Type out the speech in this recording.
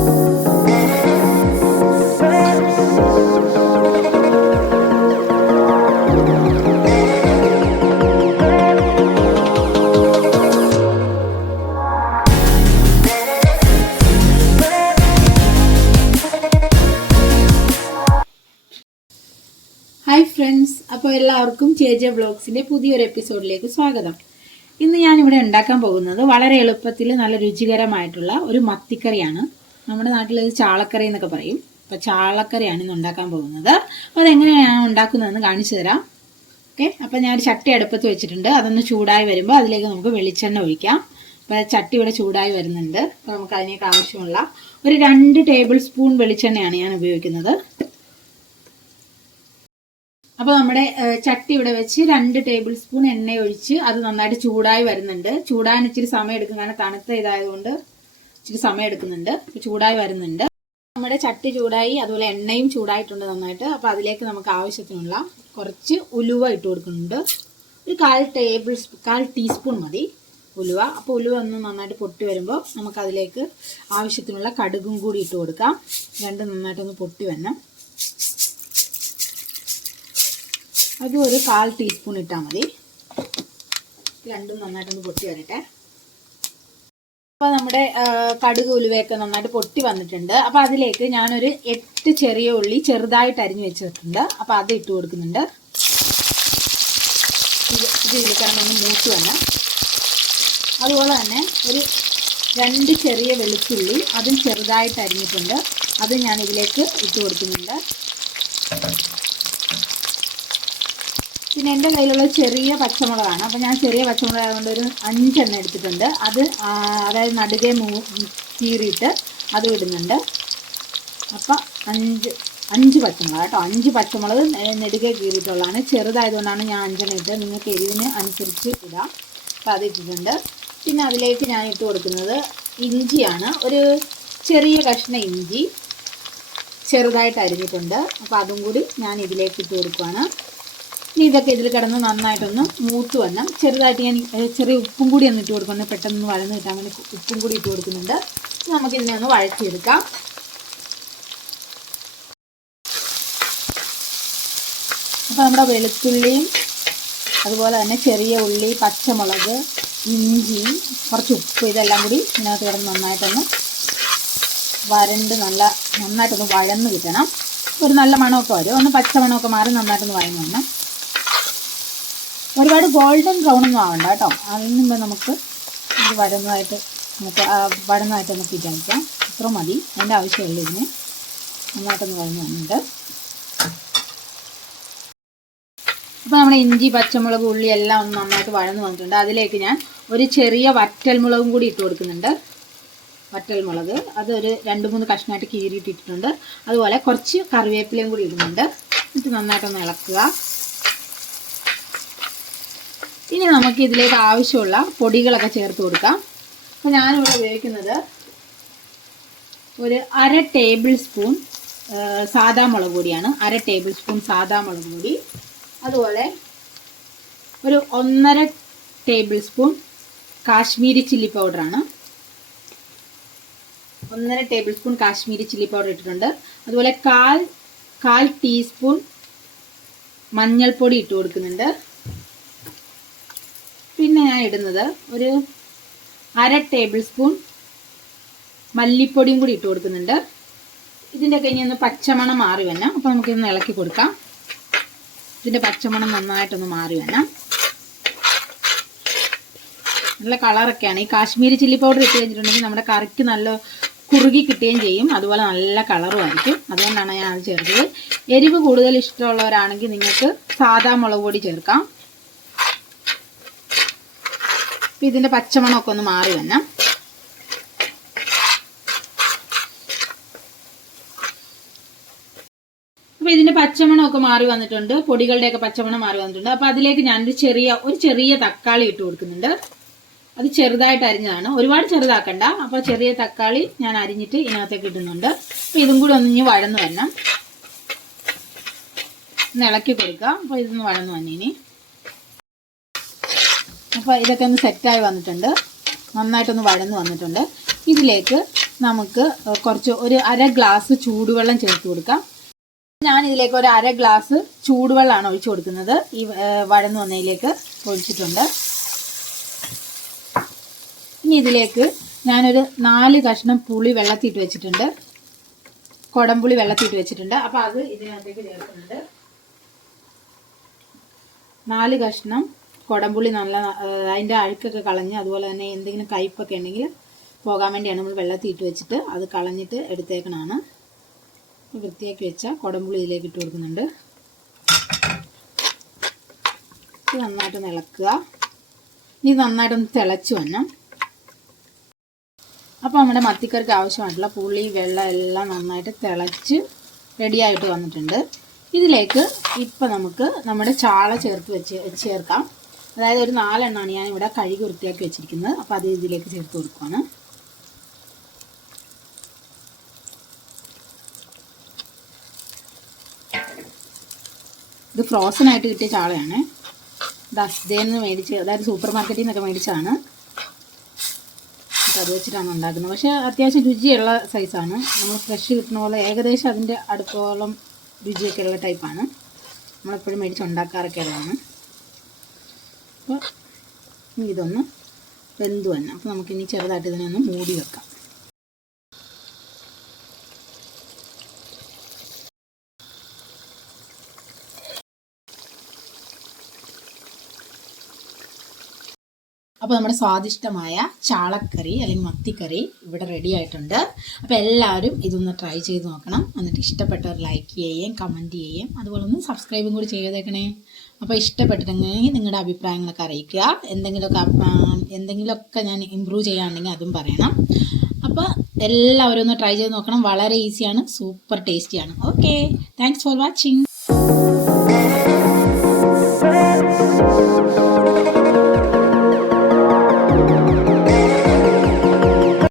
Hi friends, അപ്പോൾ എല്ലാവർക്കും JJ വ്ളോഗ്സിൻ്റെ പുതിയൊരു എപ്പിസോഡിലേക്ക് സ്വാഗതം. ഇന്ന് ഞാനിവിടെ ഉണ്ടാക്കാൻ പോകുന്നത് വളരെ എളുപ്പത്തിൽ നല്ല രുചികരമായിട്ടുള്ള ഒരു മത്തിക്കറിയാണ്. നമ്മുടെ നാട്ടിൽ ഇത് ചാളക്കറി എന്നൊക്കെ പറയും. അപ്പോൾ ചാളക്കറിയാണ് ഇന്ന് ഉണ്ടാക്കാൻ പോകുന്നത്. അപ്പോൾ അതെങ്ങനെയാണ് ഉണ്ടാക്കുന്നതെന്ന് കാണിച്ചു തരാം. ഓക്കെ, അപ്പോൾ ഞാനൊരു ചട്ടി അടുപ്പത്ത് വെച്ചിട്ടുണ്ട്. അതൊന്ന് ചൂടായി വരുമ്പോൾ അതിലേക്ക് നമുക്ക് വെളിച്ചെണ്ണ ഒഴിക്കാം. അപ്പോൾ ചട്ടി ഇവിടെ ചൂടായി വരുന്നുണ്ട്. അപ്പോൾ നമുക്ക് അതിനേക്ക് ആവശ്യമുള്ള ഒരു 2 ടേബിൾ സ്പൂൺ വെളിച്ചെണ്ണയാണ് ഞാൻ ഉപയോഗിക്കുന്നത്. അപ്പോൾ നമ്മുടെ ചട്ടി ഇവിടെ വെച്ച് 2 ടേബിൾ സ്പൂൺ എണ്ണ ഒഴിച്ച് അത് നന്നായിട്ട് ചൂടായി വരുന്നുണ്ട്. ചൂടാൻ ഇച്ചിരി സമയം എടുക്കും, കാരണം തണുത്ത ഇതായതുകൊണ്ട് ഇച്ചിരി സമയം എടുക്കുന്നുണ്ട്. ചൂടായി വരുന്നുണ്ട്. നമ്മുടെ ചട്ടി ചൂടായി, അതുപോലെ എണ്ണയും ചൂടായിട്ടുണ്ട് നന്നായിട്ട്. അപ്പോൾ അതിലേക്ക് നമുക്ക് ആവശ്യത്തിനുള്ള കുറച്ച് ഉലുവ ഇട്ട് കൊടുക്കുന്നുണ്ട്. ഒരു 1/4 ടീസ്പൂൺ മതി ഉലുവ. അപ്പോൾ ഉലുവ ഒന്ന് നന്നായിട്ട് പൊട്ടി വരുമ്പോൾ നമുക്കതിലേക്ക് ആവശ്യത്തിനുള്ള കടുകും കൂടി ഇട്ട് കൊടുക്കാം. രണ്ടും നന്നായിട്ടൊന്ന് പൊട്ടി വരണം. അതും ഒരു 1/4 ടീസ്പൂൺ ഇട്ടാൽ മതി. രണ്ടും നന്നായിട്ടൊന്ന് പൊട്ടി വരട്ടെ. അപ്പോൾ നമ്മുടെ കടുക് ഉലുവയൊക്കെ നന്നായിട്ട് പൊട്ടി വന്നിട്ടുണ്ട്. അപ്പോൾ അതിലേക്ക് ഞാനൊരു 8 ചെറിയ ഉള്ളി ചെറുതായിട്ട് അരിഞ്ഞു വെച്ചിട്ടുണ്ട്. അപ്പോൾ അത് ഇട്ട് കൊടുക്കുന്നുണ്ട്. ഇതിൽ കിടന്നൊന്ന് മൂത്ത് വരണം. അതുപോലെ തന്നെ ഒരു 2 ചെറിയ വെളുത്തുള്ളി അതും ചെറുതായിട്ട് അരിഞ്ഞിട്ടുണ്ട്. അത് ഞാൻ ഇതിലേക്ക് ഇട്ട് കൊടുക്കുന്നുണ്ട്. പിന്നെ എൻ്റെ കയ്യിലുള്ള ചെറിയ പച്ചമുളകാണ്. അപ്പോൾ ഞാൻ ചെറിയ പച്ചമുളക് ആയതുകൊണ്ട് ഒരു 5 എണ്ണം എടുത്തിട്ടുണ്ട്. അതായത് നടുകെ കീറിയിട്ട് അത് ഇടുന്നുണ്ട്. അപ്പം 5 പച്ചമുളക് കേട്ടോ. 5 പച്ചമുളക് നെടുകെ കീറിയിട്ടുള്ളതാണ്. ചെറുതായതുകൊണ്ടാണ് ഞാൻ 5 എണ്ണം ഇട്ടത്. നിങ്ങൾക്ക് എരിവിന് അനുസരിച്ച് ഇടാം. അപ്പോൾ അത് ഇട്ടിട്ടുണ്ട്. പിന്നെ അതിലേക്ക് ഞാൻ ഇട്ട് കൊടുക്കുന്നത് ഇഞ്ചിയാണ്. ഒരു ചെറിയ കഷ്ണം ഇഞ്ചി ചെറുതായിട്ട് അരിഞ്ഞിട്ടുണ്ട്. അപ്പോൾ അതും കൂടി ഞാൻ ഇതിലേക്ക് ഇട്ട് കൊടുക്കുകയാണ്. ഇനി ഇതൊക്കെ ഇതിൽ കിടന്ന് നന്നായിട്ടൊന്ന് മൂത്ത് വരണം. ചെറുതായിട്ട് ഞാൻ ചെറിയ ഉപ്പും കൂടി ഒന്ന് ഇട്ട് കൊടുക്കുന്നത്, പെട്ടെന്ന് വഴന്ന് കിട്ടാൻ വേണ്ടി ഉപ്പും കൂടി ഇട്ട് കൊടുക്കുന്നുണ്ട്. നമുക്കിതിനെ ഒന്ന് വഴറ്റിയെടുക്കാം. അപ്പോൾ നമ്മുടെ വെളുത്തുള്ളിയും അതുപോലെ തന്നെ ചെറിയ ഉള്ളി, പച്ചമുളക്, ഇഞ്ചി, കുറച്ച് ഉപ്പ് ഇതെല്ലാം കൂടി ഇതിനകത്ത് കിടന്ന് നന്നായിട്ടൊന്ന് നന്നായിട്ടൊന്ന് വഴന്ന് കിട്ടണം. ഒരു നല്ല മണമൊക്കെ വരും. ഒന്ന് പച്ച മണമൊക്കെ മാറി നന്നായിട്ടൊന്ന് വഴന്ന് വരണം. ഒരുപാട് ഗോൾഡൻ ബ്രൗൺ ഒന്നും ആവണ്ട കേട്ടോ. അതിന് മുമ്പ് നമുക്ക് ഇത് വഴന്നതായിട്ട് നമുക്ക് വിചാരിക്കാം. ഇത്ര മതി, അതിൻ്റെ ആവശ്യമില്ല. ഇതിന് നന്നായിട്ടൊന്ന് വഴന്ന് വന്നിട്ടുണ്ട്. അപ്പോൾ നമ്മുടെ ഇഞ്ചി, പച്ചമുളക്, ഉള്ളി എല്ലാം ഒന്ന് നന്നായിട്ട് വഴന്ന് വന്നിട്ടുണ്ട്. അതിലേക്ക് ഞാൻ ഒരു ചെറിയ വറ്റൽമുളകും കൂടി ഇട്ട് കൊടുക്കുന്നുണ്ട്. വറ്റൽമുളക് അതൊരു 2-3 കഷ്ണമായിട്ട് കീറിയിട്ടിട്ടുണ്ട്. അതുപോലെ കുറച്ച് കറിവേപ്പിലയും കൂടി ഇടുന്നുണ്ട്. എന്നിട്ട് നന്നായിട്ടൊന്ന് ഇളക്കുക. ഇനി നമുക്ക് ഇതിലേക്ക് ആവശ്യമുള്ള പൊടികളൊക്കെ ചേർത്ത് കൊടുക്കാം. അപ്പോൾ ഞാനിവിടെ ഉപയോഗിക്കുന്നത് ഒരു 1/2 ടേബിൾ സ്പൂൺ സാദാ മുളക് പൊടിയാണ്. 1/2 ടേബിൾ സ്പൂൺ സാദാ മുളക് പൊടി. അതുപോലെ ഒരു 1.5 ടേബിൾ സ്പൂൺ കാശ്മീരി ചില്ലി പൗഡറാണ്. 1.5 table spoon Kashmiri chilli powder ഇട്ടിട്ടുണ്ട്. അതുപോലെ 1/4 ടീസ്പൂൺ മഞ്ഞൾപ്പൊടി ഇട്ട് കൊടുക്കുന്നുണ്ട്. പിന്നെ ഞാൻ ഇടുന്നത് ഒരു 1/2 ടേബിൾ സ്പൂൺ മല്ലിപ്പൊടിയും കൂടി ഇട്ട് കൊടുക്കുന്നുണ്ട്. ഇതിൻ്റെ കഴിഞ്ഞ് ഒന്ന് പച്ചമണം മാറി വരണം. അപ്പോൾ നമുക്കിതൊന്ന് ഇളക്കി കൊടുക്കാം. ഇതിൻ്റെ പച്ചമണം നന്നായിട്ടൊന്ന് മാറി വരണം. നല്ല കളറൊക്കെയാണ്. ഈ കാശ്മീരി ചില്ലി പൗഡർ ഇട്ട് കഴിഞ്ഞിട്ടുണ്ടെങ്കിൽ നമ്മുടെ കറിക്ക് നല്ല കുറുകി കിട്ടുകയും ചെയ്യും. അതുപോലെ നല്ല കളറും ആയിരിക്കും. അതുകൊണ്ടാണ് ഞാൻ അത് ചേർത്തത്. എരിവ് കൂടുതൽ ഇഷ്ടമുള്ളവരാണെങ്കിൽ നിങ്ങൾക്ക് സാദാ മുളക് പൊടി ചേർക്കാം. അപ്പം ഇതിൻ്റെ പച്ചമണമൊക്കെ ഒന്ന് മാറി വരണം. അപ്പോൾ ഇതിൻ്റെ പച്ചമണമൊക്കെ മാറി വന്നിട്ടുണ്ട്. പൊടികളുടെയൊക്കെ പച്ചമണം മാറി വന്നിട്ടുണ്ട്. അപ്പോൾ അതിലേക്ക് ഞാനൊരു ചെറിയ തക്കാളി ഇട്ട് കൊടുക്കുന്നുണ്ട്. അത് ചെറുതായിട്ട് അരിഞ്ഞതാണ്. ഒരുപാട് ചെറുതാക്കണ്ട. അപ്പോൾ ചെറിയ തക്കാളി ഞാൻ അരിഞ്ഞിട്ട് ഇതിനകത്തേക്ക് ഇടുന്നുണ്ട്. അപ്പോൾ ഇതും കൂടി ഒന്ന് വഴന്ന് വരണം. ഒന്ന് ഇളക്കി കൊടുക്കുക. അപ്പോൾ ഇതൊന്ന് വഴന്ന് വന്നിനി. അപ്പോൾ ഇതൊക്കെ ഒന്ന് സെറ്റായി വന്നിട്ടുണ്ട്. നന്നായിട്ടൊന്ന് വഴന്ന് വന്നിട്ടുണ്ട്. ഇതിലേക്ക് നമുക്ക് കുറച്ച് ഒരു 1/2 ഗ്ലാസ് ചൂടുവെള്ളം ചേർത്ത് കൊടുക്കാം. ഞാൻ ഇതിലേക്ക് ഒരു 1/2 ഗ്ലാസ് ചൂടുവെള്ളമാണ് ഒഴിച്ചു കൊടുക്കുന്നത്. ഈ വഴന്നു വന്നതിലേക്ക് ഒഴിച്ചിട്ടുണ്ട്. ഇനി ഇതിലേക്ക് ഞാനൊരു 4 കഷ്ണം പുളി വെള്ളത്തിയിട്ട് വെച്ചിട്ടുണ്ട്, കുടംപുളി വെള്ളത്തിയിട്ട് വെച്ചിട്ടുണ്ട്. അപ്പോൾ അത് ഇതിനകത്തേക്ക് ചേർക്കുന്നുണ്ട്. 4 കഷ്ണം കുടംപുളി നല്ല അതിൻ്റെ അഴുക്കൊക്കെ കളഞ്ഞ് അതുപോലെ തന്നെ എന്തെങ്കിലും കയ്പൊക്കെ ഉണ്ടെങ്കിൽ പോകാൻ വേണ്ടിയാണ് നമ്മൾ വെള്ളത്തിയിട്ട് വെച്ചിട്ട് അത് കളഞ്ഞിട്ട് എടുത്തേക്കണതാണ്. വൃത്തിയാക്കി വെച്ച കുടംപുളി ഇതിലേക്ക് ഇട്ട് കൊടുക്കുന്നുണ്ട്. ഇത് നന്നായിട്ടൊന്ന് ഇളക്കുക. ഇനി നന്നായിട്ടൊന്ന് തിളച്ച് വരണം. അപ്പോൾ നമ്മുടെ മത്തിക്കറിക്ക് ആവശ്യമായിട്ടുള്ള പുളി വെള്ളം എല്ലാം നന്നായിട്ട് തിളച്ച് റെഡിയായിട്ട് വന്നിട്ടുണ്ട്. ഇതിലേക്ക് ഇപ്പം നമുക്ക് നമ്മുടെ ചാള ചേർക്കാം. അതായത് ഒരു 4 എണ്ണമാണ് ഞാനിവിടെ കഴുകി വൃത്തിയാക്കി വെച്ചിരിക്കുന്നത്. അപ്പോൾ അത് ഇതിലേക്ക് ചേർത്ത് കൊടുക്കുകയാണ്. ഇത് ഫ്രോസൺ ആയിട്ട് കിട്ടിയ ചാളയാണ്. ദസ്തയിൽ നിന്ന് മേടിച്ച്, അതായത് സൂപ്പർ മാർക്കറ്റിൽ നിന്നൊക്കെ മേടിച്ചതാണ്. അപ്പോൾ അത് വെച്ചിട്ടാണ് ഉണ്ടാക്കുന്നത്. പക്ഷേ അത്യാവശ്യം രുചിയുള്ള സൈസാണ്. നമ്മൾ ഫ്രഷ് കിട്ടുന്ന പോലെ ഏകദേശം അതിൻ്റെ അടുത്തോളം രുചിയൊക്കെ ഉള്ള ടൈപ്പാണ്. നമ്മളെപ്പോഴും മേടിച്ച് ഉണ്ടാക്കാറൊക്കെ ഉള്ളതാണ്. അപ്പോൾ ഇതൊന്ന് വെന്തു തന്നെ. അപ്പോൾ നമുക്കിനി ചെറുതായിട്ട് ഇതിനെ ഒന്ന് മൂടി വെക്കാം. അപ്പോൾ നമ്മുടെ സ്വാദിഷ്ടമായ ചാളക്കറി അല്ലെങ്കിൽ മത്തിക്കറി ഇവിടെ റെഡി ആയിട്ടുണ്ട്. അപ്പോൾ എല്ലാവരും ഇതൊന്ന് ട്രൈ ചെയ്ത് നോക്കണം. എന്നിട്ട് ഇഷ്ടപ്പെട്ടവർ ലൈക്ക് ചെയ്യുകയും കമൻറ്റ് ചെയ്യുകയും അതുപോലെ ഒന്ന് സബ്സ്ക്രൈബും കൂടി ചെയ്തേക്കണേ. അപ്പോൾ ഇഷ്ടപ്പെട്ടിട്ടുണ്ടെങ്കിൽ നിങ്ങളുടെ അഭിപ്രായങ്ങളൊക്കെ അറിയിക്കുക. എന്തെങ്കിലുമൊക്കെ ഞാൻ ഇമ്പ്രൂവ് ചെയ്യാനുണ്ടെങ്കിൽ അതും പറയണം. അപ്പോൾ എല്ലാവരും ഒന്ന് ട്രൈ ചെയ്ത് നോക്കണം. വളരെ ഈസിയാണ്, സൂപ്പർ ടേസ്റ്റിയാണ്. Okay, thanks for watching.